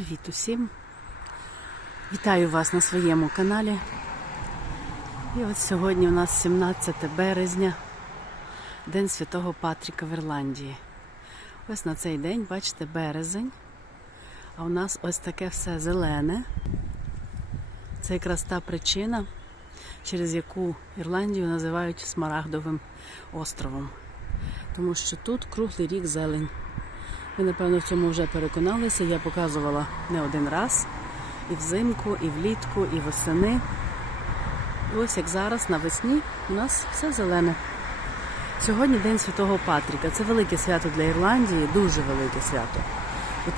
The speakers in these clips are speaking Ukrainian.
Привіт усім! Вітаю вас на своєму каналі. І от сьогодні у нас 17 березня, День Святого Патріка в Ірландії. Ось на цей день, бачите, березень. А у нас ось таке все зелене. Це якраз та причина, через яку Ірландію називають Смарагдовим островом. Тому що тут круглий рік зелень. Ви, напевно, в цьому вже переконалися. Я показувала не один раз. І взимку, і влітку, і восени. І ось як зараз навесні у нас все зелене. Сьогодні День Святого Патріка. Це велике свято для Ірландії, дуже велике свято.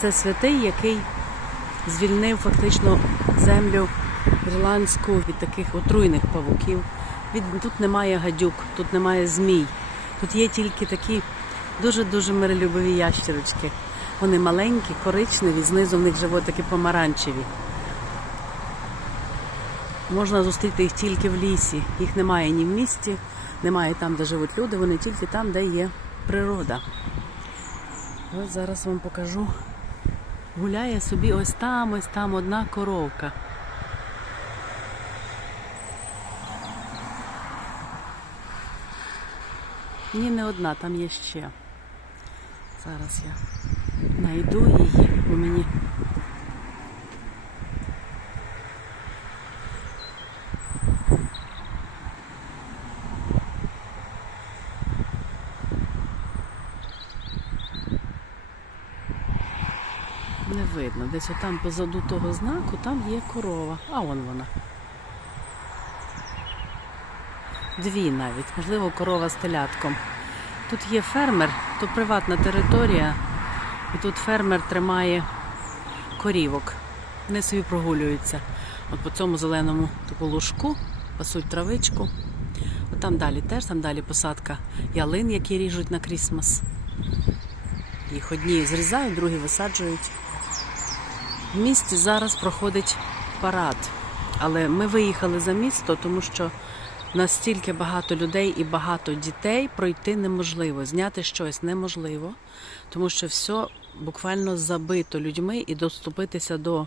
Це святий, який звільнив фактично землю ірландську від таких отруйних павуків. Тут немає гадюк, тут немає змій. Тут є тільки такі дуже-дуже миролюбиві ящерочки. Вони маленькі, коричневі, знизу в них животики помаранчеві. Можна зустріти їх тільки в лісі. Їх немає ні в місті, немає там, де живуть люди, вони тільки там, де є природа. От зараз вам покажу. Гуляє собі ось там, ось там одна коровка. Ні, не одна, там є ще. Зараз я знайду її, бо мені. Не видно. Десь отам позаду того знаку, там є корова. А вон вона. Дві навіть, можливо, корова з телятком. Тут є фермер, то приватна територія, і тут фермер тримає корівок. Вони собі прогулюються. От по цьому зеленому таку лужку пасуть травичку. От там далі теж, там далі посадка ялин, які ріжуть на крісмас. Їх одні зрізають, другі висаджують. В місті зараз проходить парад. Але ми виїхали за місто, тому що настільки багато людей і багато дітей пройти неможливо. Зняти щось неможливо, тому що все буквально забито людьми і доступитися до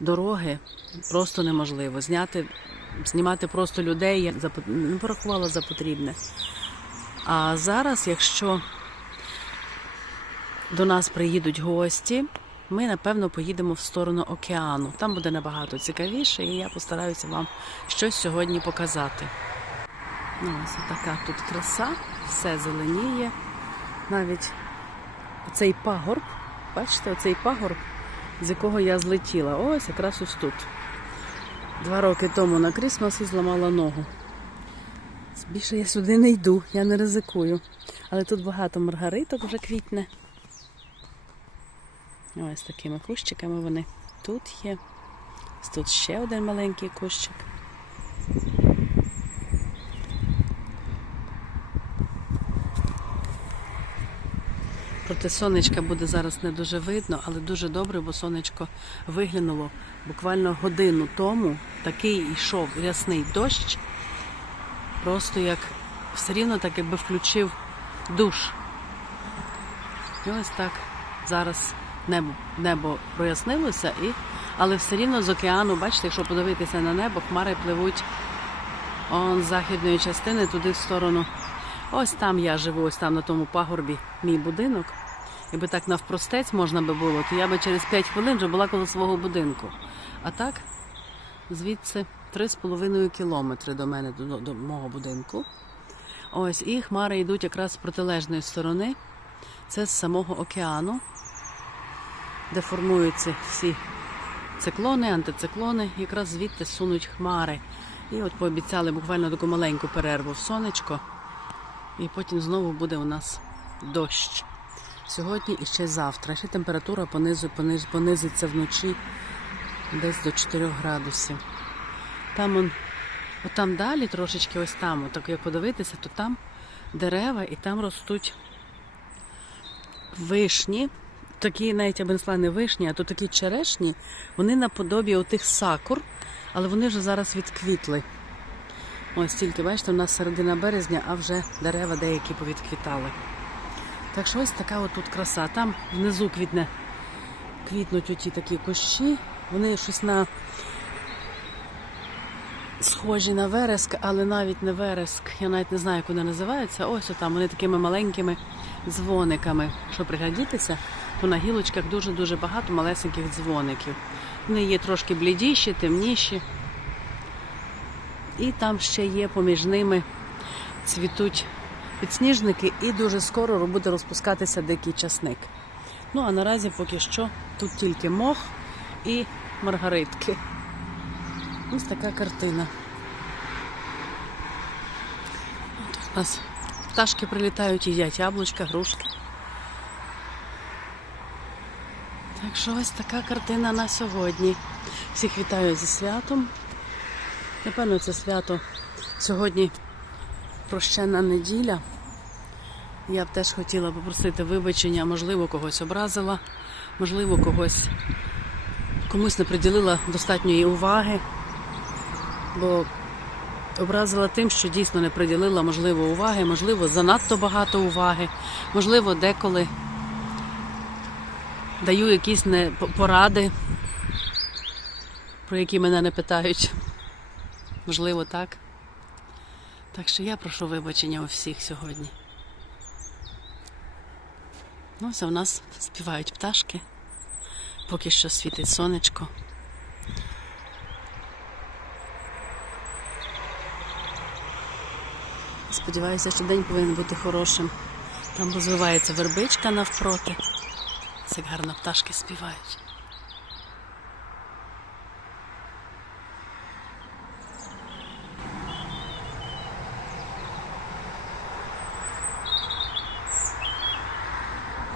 дороги просто неможливо. Зняти, знімати просто людей я не порахувала за потрібне. А зараз, якщо до нас приїдуть гості, ми напевно поїдемо в сторону океану. Там буде набагато цікавіше, і я постараюся вам щось сьогодні показати. Ну, ось така тут краса, все зеленіє. Навіть цей пагорб, бачите, оцей пагорб, з якого я злетіла. Ось якраз ось тут. Два роки тому на Крісмас зламала ногу. Більше я сюди не йду, я не ризикую. Але тут багато маргариток вже квітне. Ось такими кущиками вони тут є. Тут ще один маленький кущик. Проте сонечка буде зараз не дуже видно, але дуже добре, бо сонечко виглянуло буквально годину тому. Такий йшов рясний дощ. Просто як все рівно так, якби включив душ. І ось так зараз небо, небо прояснилося, і, але все рівно з океану, бачите, якщо подивитися на небо, хмари пливуть он з західної частини туди в сторону. Ось там я живу, ось там на тому пагорбі мій будинок. Якби так навпростець можна би було, то я би через 5 хвилин вже була коло свого будинку. А так, звідси 3,5 кілометри до мене, до, до мого будинку. Ось, і хмари йдуть якраз з протилежної сторони. Це з самого океану, де формуються всі циклони, антициклони, якраз звідти сунуть хмари. І от пообіцяли буквально таку маленьку перерву в сонечко, і потім знову буде у нас дощ. Сьогодні і ще завтра. Ще температура понизу, пониз, понизиться вночі десь до 4 градусів. Там он, от далі, трошечки ось там, так як подивитися, то там дерева і там ростуть вишні. Такі навіть я не вишні, а то такі черешні, вони наподобі отих сакур, але вони вже зараз відквітли. Ось тільки, бачите, у нас середина березня, а вже дерева деякі повідквітали. Так що ось така от тут краса. Там внизу квітне квітнуть оті такі кущі. Вони щось на схожі на вереск, але навіть не вереск. Я навіть не знаю, як вони називаються. Ось отам вони такими маленькими дзвониками. Що приглядітися, то на гілочках дуже-дуже багато малесеньких дзвоників. Вони є трошки блідіші, темніші. І там ще є поміж ними цвітуть підсніжники, і дуже скоро буде розпускатися дикий часник. Ну а наразі поки що тут тільки мох і маргаритки. Ось така картина. Тут у нас пташки прилітають, їдять яблучка, грушки. Так що ось така картина на сьогодні. Всіх вітаю зі святом. Напевно, це свято сьогодні прощена неділя. Я б теж хотіла попросити вибачення, можливо, когось образила, можливо, когось комусь не приділила достатньої уваги, бо образила тим, що дійсно не приділила можливо уваги, можливо, занадто багато уваги, можливо, деколи даю якісь не поради, про які мене не питають. Можливо, так. Так що я прошу вибачення у всіх сьогодні. Ну, ось у нас співають пташки. Поки що світить сонечко. Сподіваюся, що день повинен бути хорошим. Там розвивається вербичка навпроти. Як гарно пташки співають.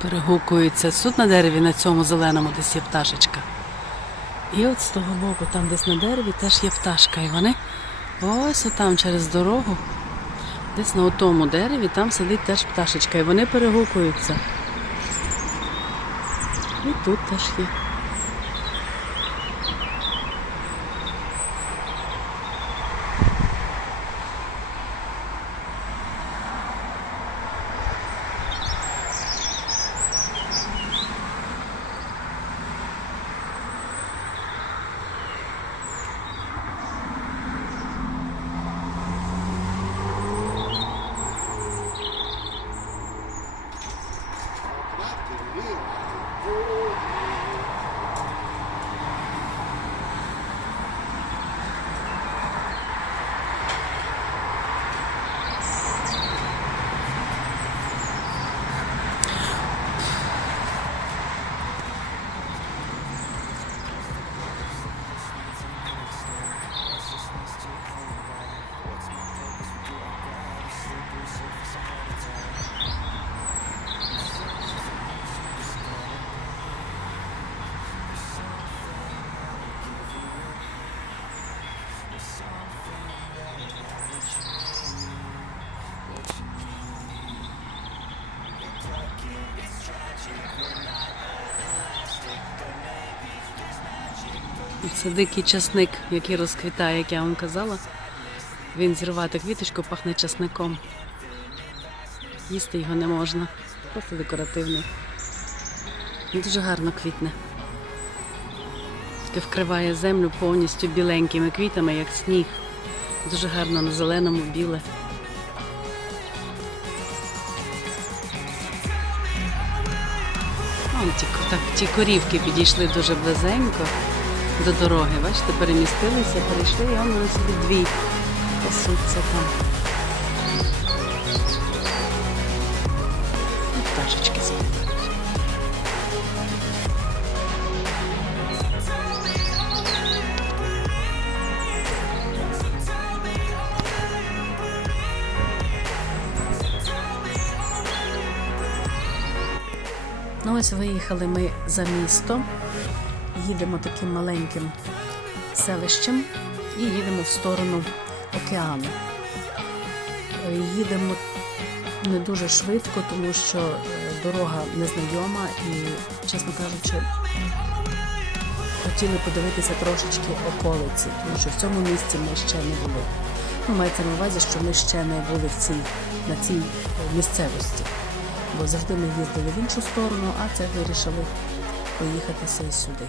Перегукується тут на дереві на цьому зеленому десь є пташечка. І от з того боку, там десь на дереві, теж є пташка. І вони ось там через дорогу, десь на тому дереві, там сидить теж пташечка. І вони перегукуються. І тут теж є. Це дикий часник, який розквітає, як я вам казала. Він зірвати квіточку пахне часником. Їсти його не можна. Просто декоративний. Він дуже гарно квітне. Таке вкриває землю повністю біленькими квітами, як сніг. Дуже гарно на зеленому біле. Вон ті, так, ті корівки підійшли дуже близенько до дороги. Бачите, перемістилися, перейшли, і вони собі дві пасуться там. Ну ось виїхали ми за місто, їдемо таким маленьким селищем і їдемо в сторону океану. Е, Їдемо не дуже швидко, тому що е, дорога незнайома і, чесно кажучи, хотіли подивитися трошечки околиці, тому що в цьому місці ми ще не були. Ну, мається на увазі, що ми ще не були в цій, на цій е, місцевості. Бо завжди ми їздили в іншу сторону, а це вирішили проїхатися і сюди.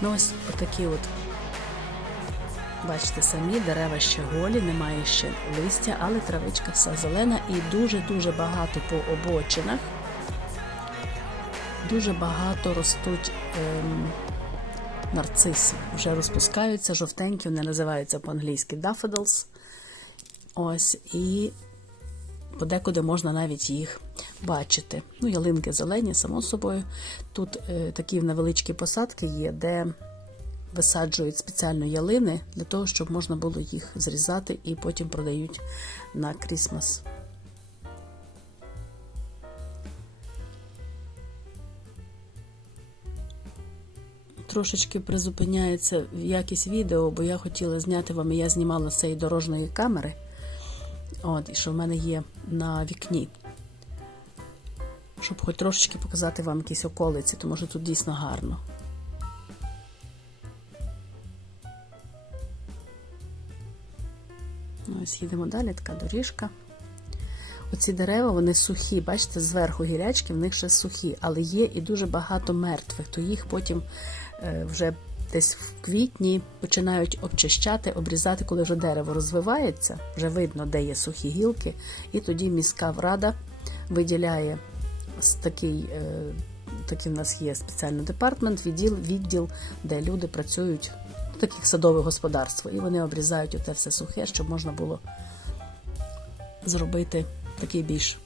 Ну ось отакі от, бачите, самі дерева ще голі, немає ще листя, але травичка вся зелена і дуже-дуже багато по обочинах. Дуже багато ростуть ем, нарциси. Вже розпускаються, жовтенькі, вони називаються по-англійськи daffodils. Ось, і подекуди можна навіть їх бачити. Ну, ялинки зелені, само собою. Тут е, такі невеличкі посадки є, де висаджують спеціально ялини для того, щоб можна було їх зрізати і потім продають на Крісмас. Трошечки призупиняється якість відео, бо я хотіла зняти вам, і я знімала з цієї дорожньої камери. От, і що в мене є на вікні. Щоб хоч трошечки показати вам якісь околиці, тому що тут дійсно гарно. Ось їдемо далі, така доріжка. Оці дерева, вони сухі, бачите, зверху гірячки, в них ще сухі, але є і дуже багато мертвих, то їх потім е, вже десь в квітні починають обчищати, обрізати, коли вже дерево розвивається, вже видно, де є сухі гілки, і тоді міська рада виділяє такий, е, такий в нас є спеціальний департмент, відділ, відділ, де люди працюють в таких садових господарств, і вони обрізають оте все сухе, щоб можна було зробити такий більш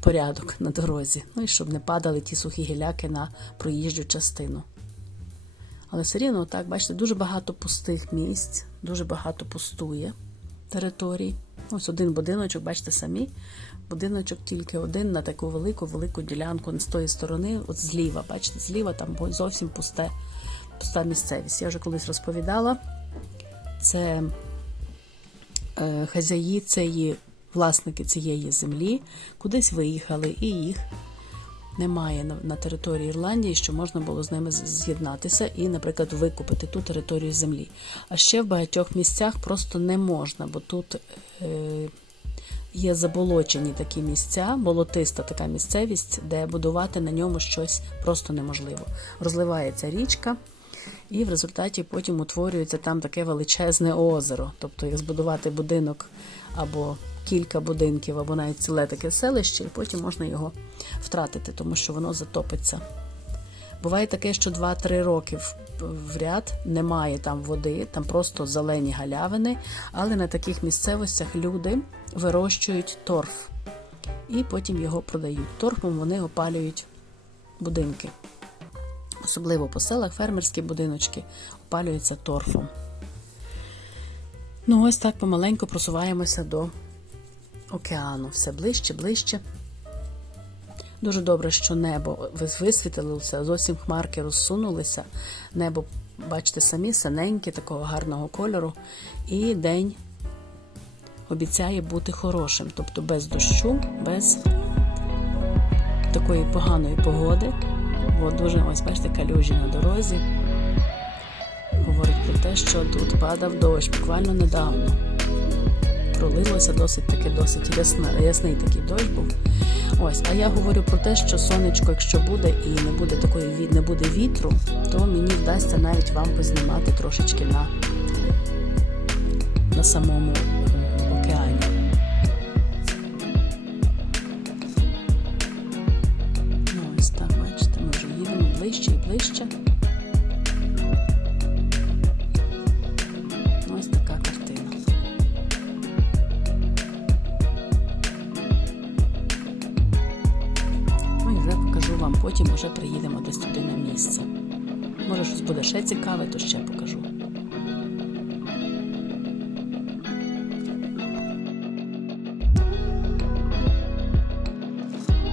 порядок на дорозі. Ну і щоб не падали ті сухі гіляки на проїжджу частину. Але все рівно, так, бачите, дуже багато пустих місць, дуже багато пустує територій. Ось один будиночок, бачите самі. Будиночок тільки один на таку велику велику ділянку з тої сторони, от зліва, бачите, зліва там зовсім пусте, пуста місцевість. Я вже колись розповідала. Це е, хазяї цієї, власники цієї землі кудись виїхали, і їх немає на, на території Ірландії, що можна було з ними з'єднатися і, наприклад, викупити ту територію землі. А ще в багатьох місцях просто не можна, бо тут е, є заболочені такі місця, болотиста така місцевість, де будувати на ньому щось просто неможливо. Розливається річка. І в результаті потім утворюється там таке величезне озеро. Тобто, як збудувати будинок або кілька будинків, або навіть ціле таке селище, і потім можна його втратити, тому що воно затопиться. Буває таке, що 2-3 роки в, ряд немає там води, там просто зелені галявини, але на таких місцевостях люди вирощують торф і потім його продають. Торфом вони опалюють будинки. Особливо по селах фермерські будиночки опалюються торфом. Ну, ось так помаленьку просуваємося до океану. Все ближче, ближче. Дуже добре, що небо вис- висвітлилося, зовсім хмарки розсунулися. Небо, бачите, самі синеньке, такого гарного кольору. І день обіцяє бути хорошим, тобто без дощу, без такої поганої погоди. Бо дуже, ось бачите, калюжі на дорозі. Говорить про те, що тут падав дощ буквально недавно. Пролилося досить таки досить ясна, ясний такий дощ був. Ось, а я говорю про те, що сонечко, якщо буде і не буде такої не буде вітру, то мені вдасться навіть вам познімати трошечки на, на самому е, океані. Ну, ось так, бачите, ми вже їдемо ближче і ближче. Цікаве, то ще покажу.